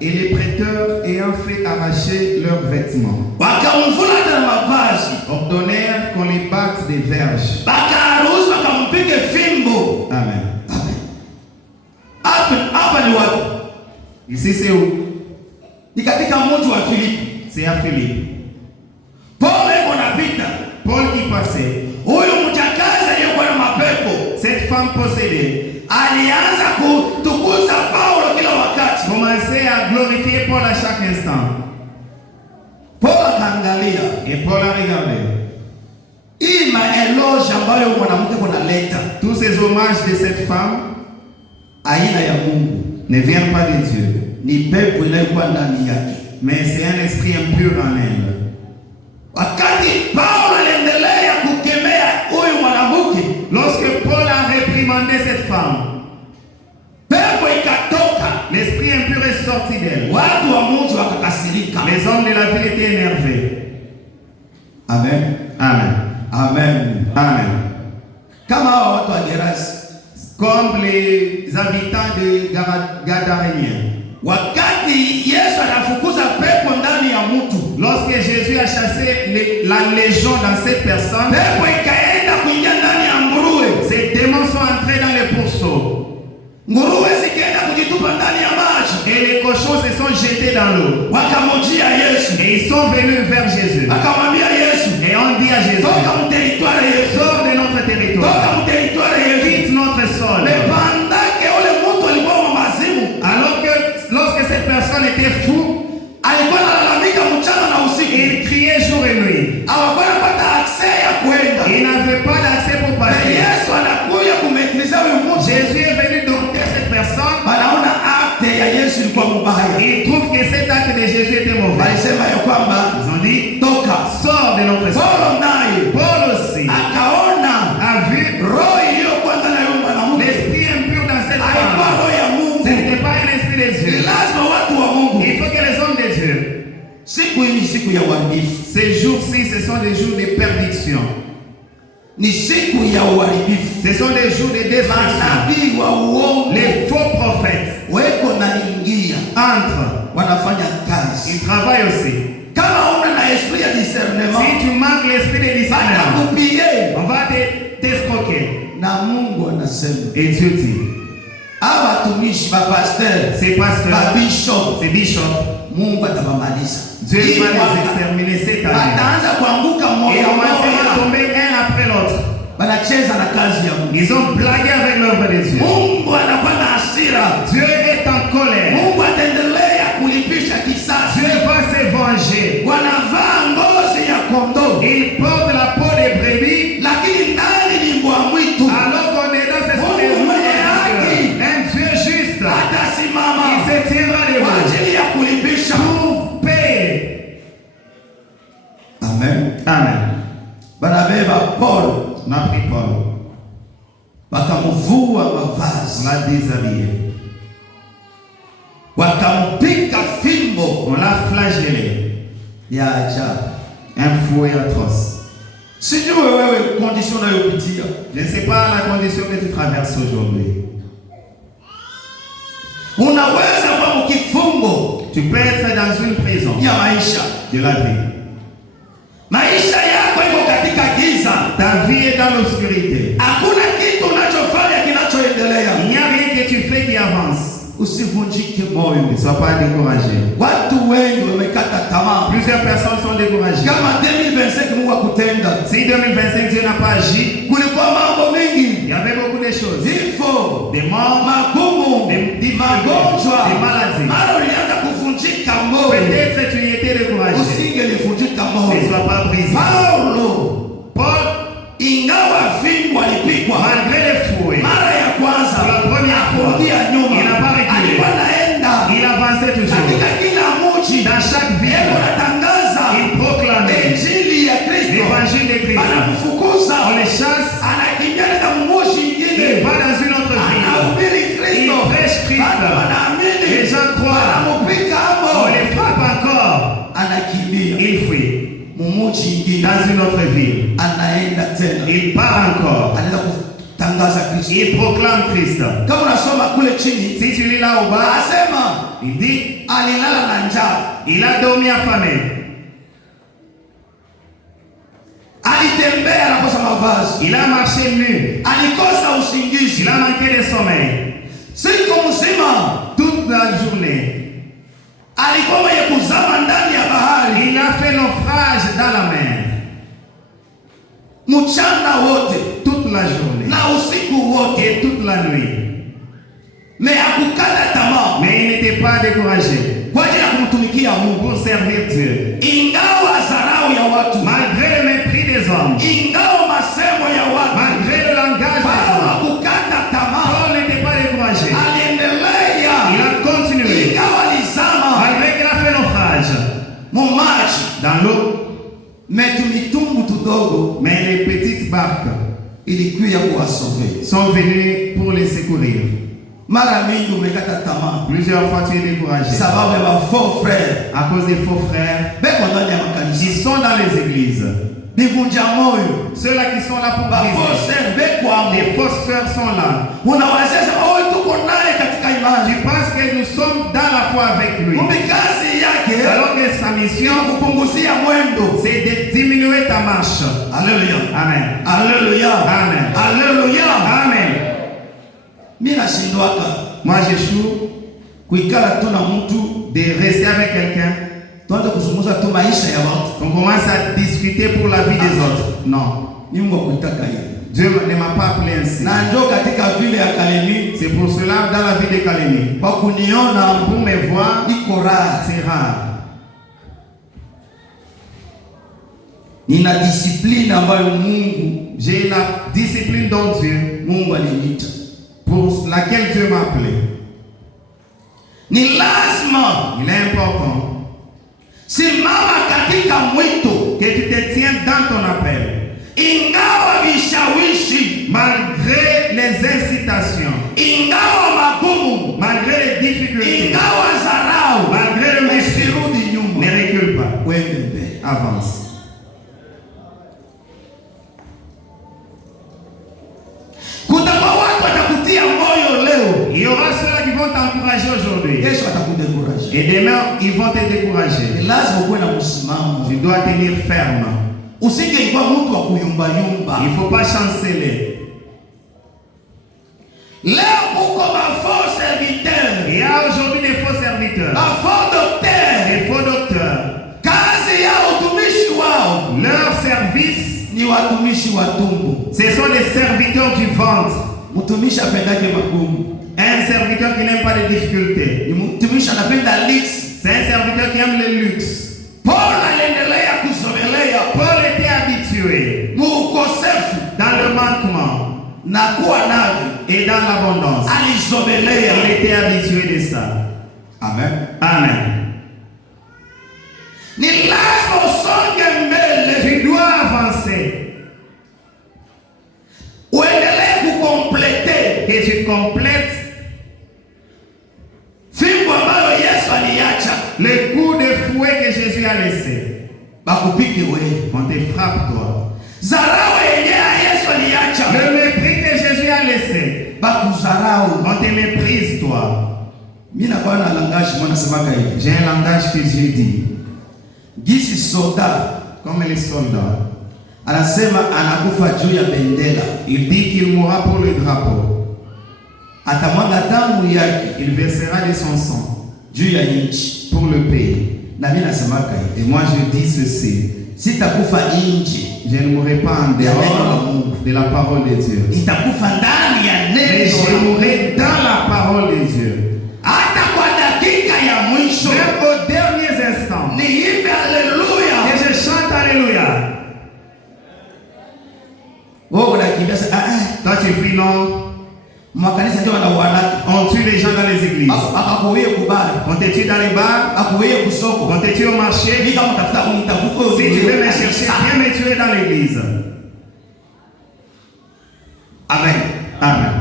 Et les prêteurs, ayant fait arracher leurs vêtements, Wakamvuna na mavazi. ordonnèrent qu'on les batte des verges. Bakaruhusu wakampige fimbo. Amen. Hapa ni wapi? Ici c'est où? Ni katika mji wa Filipi. C'est à Philippe. Paulo yuko na vita. Paul qui passait, Huyu mjakazi aliyekuwa na mapepo cette femme possédée, alianza kutukuza Paulo kila wakati. commençait à glorifier Paul à chaque instant. Paulo akaangalia Et Paul a regardé. hii maeloge ambayo mwanamke kunaleta Tous ces hommages de cette femme aina ya Mungu ne viennent pas de Dieu, ni pepo inayokuwa ndani yake. mais c'est un esprit impur en elle. Wakati Paulo aliendelea kukemea huyu mwanamke, Lorsque Paul a réprimandé cette femme, pepo ikatoka, l'esprit impur est sorti d'elle. watu wa mji wakakasirika. Les hommes de la ville étaient énervés. Amen. Amen. Amen. Amen. Kama hawa watu wa Gerasi, Comme les habitants de Gadaréniens. wakati Yesu anafukuza pepo ndani ya mtu, Lorsque a chassé la légion dans cette personne. pepo ikaenda kuingia ndani ya nguruwe. Ces démons sont entrés dans les pourceaux. Nguruwe zikaenda kujitupa ndani ya maji. Et les cochons se sont jetés dans l'eau. Wakamjia Yesu. Et ils sont venus vers Jésus. Akamwambia Yesu. Et on dit à Jésus, Toka mu territoire Yesu. sors de notre territoire. Toka mu territoire Yesu. Quitte notre sol. Mais pendant que ule mtu alikuwa wa mazimu. Alors que lorsque cette personne était fou, alikuwa analalamika mchana na usiku. il criait jour et nuit. Hawakuwa wanapata accès ya kwenda. Il n'avait pas d'accès pour passer. Yesu anakuja kumaîtriser huyu mtu. Jésus est venu dompter cette personne. Wanaona acte ya Yesu ilikuwa mbaya. Il trouve que cet acte de Jésus était mauvais. Walisema ya kwamba Ils ont dit, toka, sors de notre sol. Paulo naye Paul aussi akaona a vu roho iliyokuwa ndani ya mwanamke. l'esprit impur dans cette Haikuwa femme. roho ya Mungu. Ce n'était pas un esprit de Dieu. Lazima watu wa Mungu. Il faut que les hommes de Dieu. Siku hii ni siku ya uharibifu. Ces jours-ci, ce sont des jours de perdition. Ni siku ya uharibifu. Ce sont des jours de destruction. Manabii wa uongo Les faux prophètes weko na ingia entrent. wanafanya kazi. Ils travaillent aussi. Kama una na esprit ya discernement, Si tu manques l'esprit de discernement, wanakupie. on va t'escroquer. Na Mungu anasema Et Dieu dit, hawa watumishi ba pasteur, ces pasteurs, ba bishop, ces bishops, Mungu atabamaliza. Dieu va les exterminer cette année. Wataanza kuanguka Et mmoja on va se mmoja. tomber un après l'autre. Wanacheza na kazi ya Mungu. Ils ont blagué avec l'œuvre de Dieu. Mungu anakuwa na hasira. Dieu est en colère. Mungu ataendelea kulipisha kisasi. Dieu va se venger. Wanavaa ngozi ya kondoo, Ils portent la peau de brebis, lakini ndani ni mbwa mwitu. alors qu'on est dans ce sont des Mungu mwenye loups. haki Un Dieu juste, atasimama il se tiendra kwa debout ajili ya kulipisha. pour payer. Amen. Amen. Banabeba Paul On a pris Paul, wakamvua on mavazi, l'a déshabillé, wakampika fimbo on l'a flagellé. ya ajabu. Un fouet atroce. Sijui wewe condition unayopitia. Je ne sais pas la condition que tu traverses aujourd'hui. Unaweza kuwa mkifungo Tu peux être dans une prison ya maisha. de la vie. Maisha yako iko katika giza. Ta vie est dans l'obscurité. Hakuna kitu unachofanya kinachoendelea. Il n'y a rien que tu fais qui avance. Usivunjike moyo. Ne sois pas découragé. Watu wengi wamekata tamaa. Plusieurs personnes sont découragées. Kama 2025 Mungu akutenda. Si 2025 Dieu n'a pas agi, Kulikuwa mambo mengi. il y avait beaucoup de choses. Vifo, Des morts, magumu, des magonjwa, des maladies. mara ulianza kuvunjika moyo. Peut-être tu étais découragé. Usingelivunjika Ne moyo. sois pas brisé. Paulo, Paul, ingawa fimbo alipigwa malgré les fouets, mara ya kwanza, pour la première fois, hakurudia nyuma. il n'a pas reculé. Alikuwa anaenda Il avançait toujours. katika kila mji. Dans chaque ville, Yeye anatangaza il proclamait injili ya Kristo. l'évangile de Christ. Anamfukuza, On les chasse, anakimbia na mji ingine. il va dans une autre ville. Anahubiri Kristo. Il prêche Christ. Watu wanaamini. Les gens croient. Anamupika hapo. On les frappe encore. Anakimbia Il fuit mji ingine. dans une autre ville. Anaenda tena. Il part encore. Anaenda kutangaza Kristo. Il proclame Christ. Kama unasoma kule chini, Si tu lis là au bas, anasema il dit, alilala na njaa. il a dormi affamé. Alitembea anakosa mavazi. Il a marché nu. Alikosa usingizi. Il a manqué de sommeil. Siku mzima Toute la journée. alikuwa mwenye kuzama ndani ya bahari. Il a fait naufrage dans la mer. Mchana wote Toute la journée. na usiku wote. Et toute la nuit. Mais hakukata tamaa Mais il n'était pas découragé kwa ajili ya kumtumikia Mungu. pour servir Dieu. Ingawa dharau ya watu, Malgré le mépris des hommes, ingawa masemo ya watu, malgré le langage des Paulo hommes, hakukata tamaa. Paul n'était pas découragé. Aliendelea Il a continué. ingawa alizama Malgré qu'il a fait naufrage mumaji. dans l'eau, Metumitumbu tudogo mais les petites barques ilikuja kuwasove. sont venues pour les secourir. Mara mingi umekata tamaa Plusieurs fois tu es découragé sababu ya faux frères à cause des faux frères beko ndani ya makanisa. qui sont dans les églises. Nivunja moyo. Ceux-là qui sont là pour Ba faux briser. frères beko amo. Les fausses sœurs sont là. Unawazia oh tuko naye katika imani. Tu penses que nous sommes dans la foi avec lui. Kumbe kazi yake Alors que sa mission, kupunguzia mwendo. c'est de diminuer ta marche. Alléluia. Amen. Alléluia. Amen. Alléluia. Amen. Mimi nashindwaka Moi, j'échoue kuikala tu na mtu de rester avec quelqu'un. tuanze kuzungumza tu maisha ya watu. On commence à discuter pour la vie des autres. Non. Mungu akuitaka hiyo. Dieu ne m'a pas appelé ainsi. Na njoo katika vile ya Kalemi, C'est pour cela, dans la vie de Kalemi, kwa kuniona pour me voir, iko raha. c'est rare. Nina discipline ambayo Mungu, J'ai la discipline dont Mungu aliniita. pour laquelle Dieu m'a appelé. Ni lazima Il est important simama katika mwito, que tu te tiennes dans ton appel. ingawa vishawishi, Malgré les incitations, ingawa magumu, malgré les difficultés, ingawa dharau, malgré le mépris, usirudi ne nyuma, recule pas, wende mbele. avance. Kutakuwa watu watakutia moyo leo, Il y aura ceux-là qui vont t'encourager aujourd'hui. kesho watakudekuraje. Et demain, ils vont te décourager. Ni lazima ukuwe na msimamo. Tu dois tenir ferme. Usingekuwa mtu wa kuyumbayumba. Il ne faut pas chanceler. Leo kuko mafaux serviteurs, Il y a aujourd'hui des faux serviteurs, mafaux docteurs. des faux docteurs. Kazi ya utumishi wao Leur service, ni watumishi wa tumbo. ce sont des serviteurs du ventre. Mtumishi apendake magumu. Un serviteur qui n'aime pas les difficultés. Ni mtumishi anapenda leaks. C'est un serviteur qui aime le luxe. Paul aliendelea kusomelea Paul était habitué muukosefu dans le manquement na kuwa navyo. et dans l'abondance. Alisomelea. Il était habitué de ça. Amen. Amen. Ni lazima usonge mbele. Tu dois avancer. Uendelee kukomplete Que tu complètes fimbo ambayo Yesu aliacha. le coup de fouet que Jésus a laissé. Bakupike wewe. On te frappe, toi. Zarau yenyewe Yesu aliacha. Le mépris que Jésus a laissé. Bakuzarau. On te méprise, toi. Mimi nakuwa na langage mwana semaka hivi. J'ai un langage que Dieu dit. Gisi soda Comme les soldats. anasema anakufa juu ya bendera. Il dit qu'il mourra pour le drapeau. Atamwaga damu yake Il versera de son sang juu ya nchi. pour le pays. Na mimi nasemaka hivi. Et moi je dis ceci. Sitakufa nje. Je ne mourrai pas en dehors de la parole de Dieu. Nitakufa ndani ya Mais neno. je mourrai dans la parole de Dieu. Hata kwa dakika ya mwisho. Même aux derniers instants. Niimbe haleluya. Et je chante Alléluia. Wewe unakimbia sasa. Toi tu cries non. Makanisa ndio wanauana. On tue les gens dans les églises. Akakuwie kubali. On te tue dans les bars. Akuwie kusoko. On te tue au marché. Mimi kama utafuta kunitafuta. Si tu veux me chercher, viens me tuer dans l'église. Amen. Amen.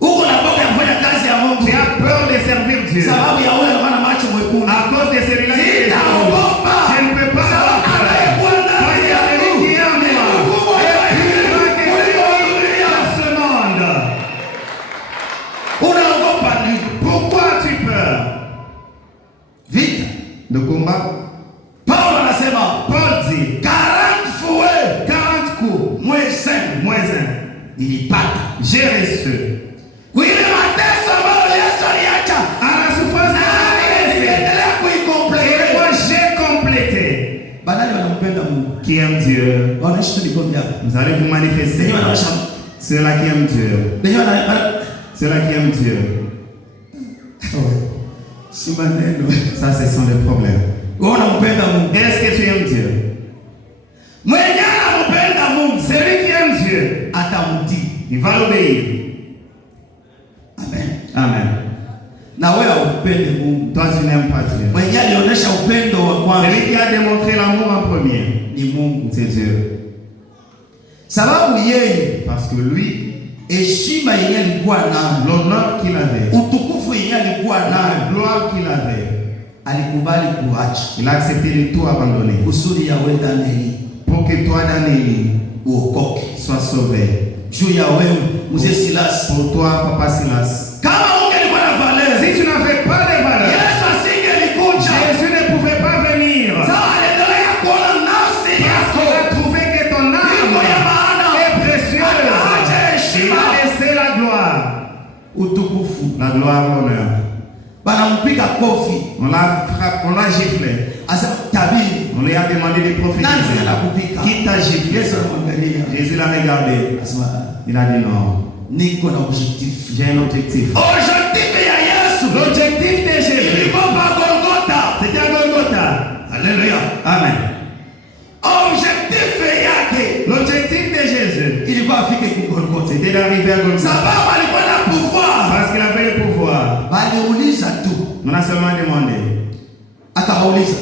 Uko na boka ya kufanya kazi ya Mungu. Tu as peur de servir Dieu. Sababu ya ule wana macho mwekundu. À cause de celui-là, Sitaogopa. je ne peux pas avoir peur. Parce qu'il y a celui qui est en moi. Et plus grand que celui dans ce monde. Unaogopa nini? Pourquoi tu peur? Vita. Le combat. Paulo anasema Paul dit 40 fouets 40 coups, mwezi moins 1. nilipata. J'ai reçu. Kwa ile mateso ambayo Yesu aliacha, À la souffrance niliendelea et kuikomplete. moi j'ai complété. Badala wanampenda Mungu. Qui aime Dieu, Wanaishi tu nikombe hapa. vous allez vous manifester. Ndio wanaosha. Ceux-là qui aiment Dieu. Ndio Ceux-là qui aiment Dieu. si maneno. Ça, ce sont les problèmes. Wewe unampenda Mungu. Est-ce que tu aimes Dieu? Mwenye anampenda Mungu, Celui qui aime Dieu, atamtii. il va l'obéir. Amen. Amen. Na wewe upende Mungu. Toi, tu n'aimes pas Dieu. Mwenye alionyesha upendo wa kwanza Celui qui a démontré l'amour en premier, ni Mungu. c'est Dieu. Sababu yeye Parce que lui, heshima yenyewe alikuwa nayo, l'honneur qu'il avait, utukufu yenyewe alikuwa la nayo, gloire qu'il avait, alikubali kuacha il a accepté de tout abandonner. kusudi ya wewe Danieli Pour que toi, Danieli, uokoke. sois sauvé. Juu ya wewe mzee Silas, Pour toi, Papa Silas. kama ungelikuwa na valeur, Si tu n'avais pas de valeur, Yesu asingelikuja. Jésus ne pouvait gloire, l'honneur. Banampika kofi. On l'a frappé, on l'a giflé. Asa tabiri. On lui a demandé de prophétiser. Qui t'a giflé? Jésus l'a regardé. Il a dit non. Niko na objectif. J'ai un objectif. Objectif ya Yesu. L'objectif de Jésus. C'était à Golgotha. Alléluia. Amen. Objectif yake. L'objectif de Jésus. Il va afike ku Golgotha. C'était d'arriver à Golgotha. Sababu alikuwa na pouvoir. Parce qu'il avait le pouvoir. Baliuliza tu. On a seulement demandé. Akabauliza.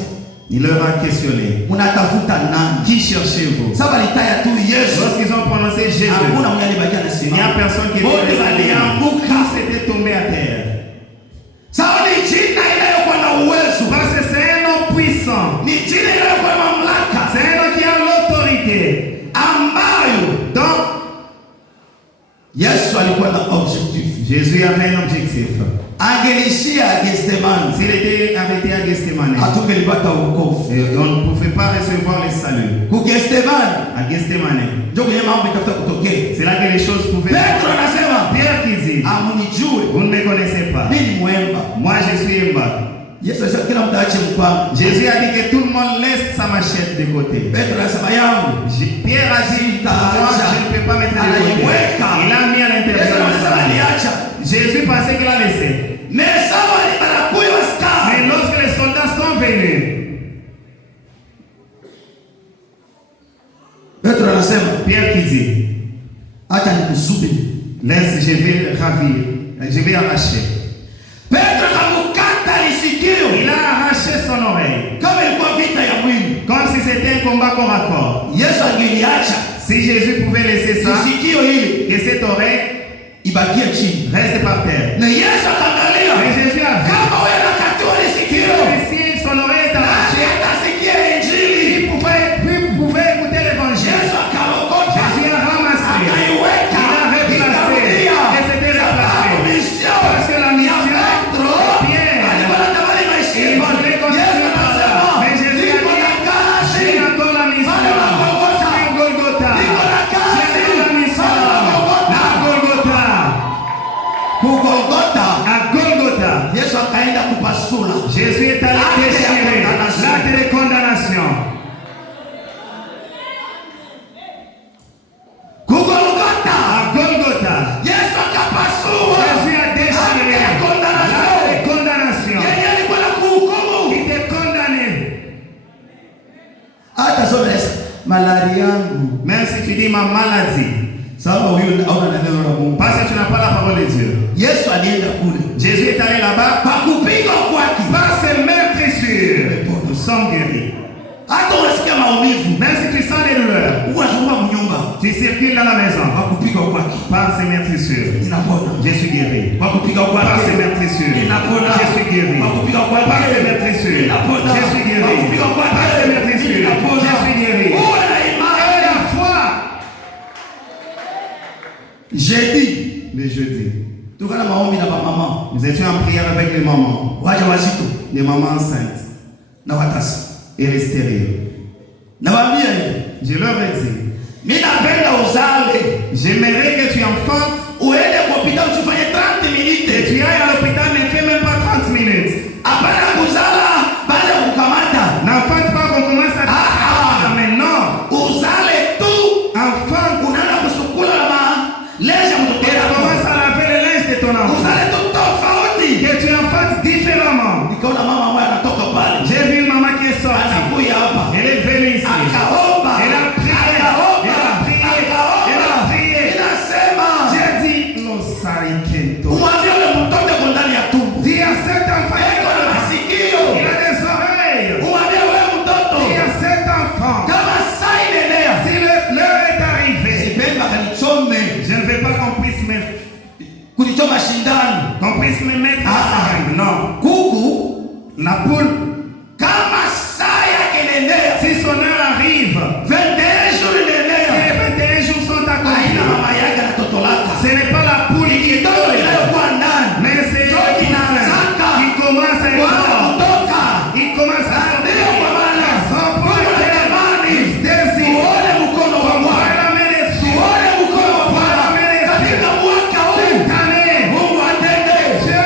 Il leur a questionné. Munatafuta nani? Qui cherchez-vous? Sabalitaya tu Yesu. Lorsqu'ils ont prononcé Jésus, il n'y a personne qui est resté. Tous étaient tombés à terre. Parce que c'est un nom puissant. C'est un nom qui a l'autorité. Donc, Jésus avait un objectif. S'il était arrêté à Gethsemane, on ne pouvait pas recevoir le salut. À Gethsemane, c'est là que les choses pouvaient. Pierre qui dit, vous ne me connaissez pas. Moi je suis Mba. Jésus a dit que tout le monde laisse sa machette de côté. Pierre a dit, moi je ne peux pas mettre de côté. Il a mis à l'intérieur. Jésus pensait qu'il a laissé. Mais lorsque les soldats sont venus, Pierre qui dit, laisse, je vais ravir, je vais arracher. Il a arraché son oreille. Comme si c'était un combat corps à corps. Si Jésus pouvait laisser ça, que cette oreille reste par terre. Mais Jésus a vu. Si son oreille est arrachée, il pouvait écouter l'évangile. Jésus a ramassé. Il a replacé. Et c'était replacé. Parce que la mission, Pierre, il voulait continuer par là. Mais Jésus a dit, j'ai encore la mission. Sur Golgotha. J'ai la mission. À Golgotha. À Golgotha. Jésus est allé déchirer l'acte de condamnation. À Golgotha. Jésus a déchiré l'acte de condamnation qui était condamné. Même si tu dis ma maladie, parce que tu n'as pas la parole de Dieu. Jésus est allé là-bas par ses meurtrissures. Nous sommes guéris. Même si tu sens des douleurs, tu circules dans la maison par ses meurtrissures. Je suis guéri. Par ses meurtrissures. Je suis guéri. Par ses meurtrissures. Je suis guéri. Par ses meurtrissures. Je suis guéri. Et la foi. Jeudi, Le jeudi, nous étions en prière avec les mamans, les mamans enceintes et les stériles. Je leur ai dit, j'aimerais que tu enfantes et tu ailles à l'hôpital, ne fais même pas 30 minutes. N'enfante pas qu'on commence à dire, mais non. Enfante, et commence à laver le linge de ton enfant. Que tu enfantes différemment. J'ai vu une maman qui est sortie. Elle est venue ici. Elle a prié. Elle a prié. J'ai dit, non, ça dis à cet enfant, il a des oreilles. Dis à cet enfant, si l'heure est arrivée, je ne veux pas qu'on puisse me mettre en non. La poule, si son heure arrive, 21 jours sont accomplis. Ce n'est pas la poule qui est mais c'est qui commence à être. Il commence à sortir. Son poule il désire. On voit la main des cieux. On voit la main des cieux. Cette année, Dieu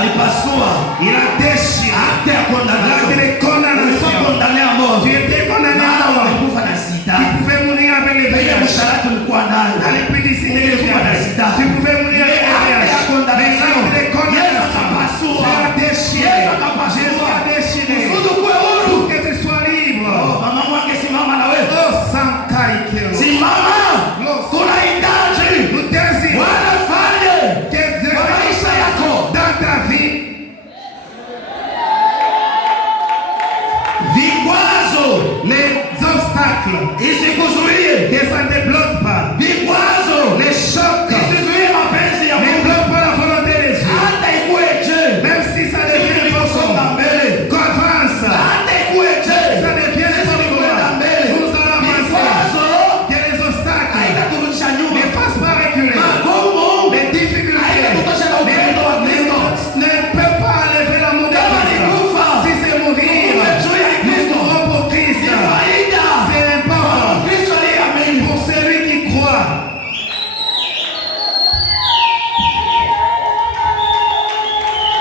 alipasua il a déchiré hata ya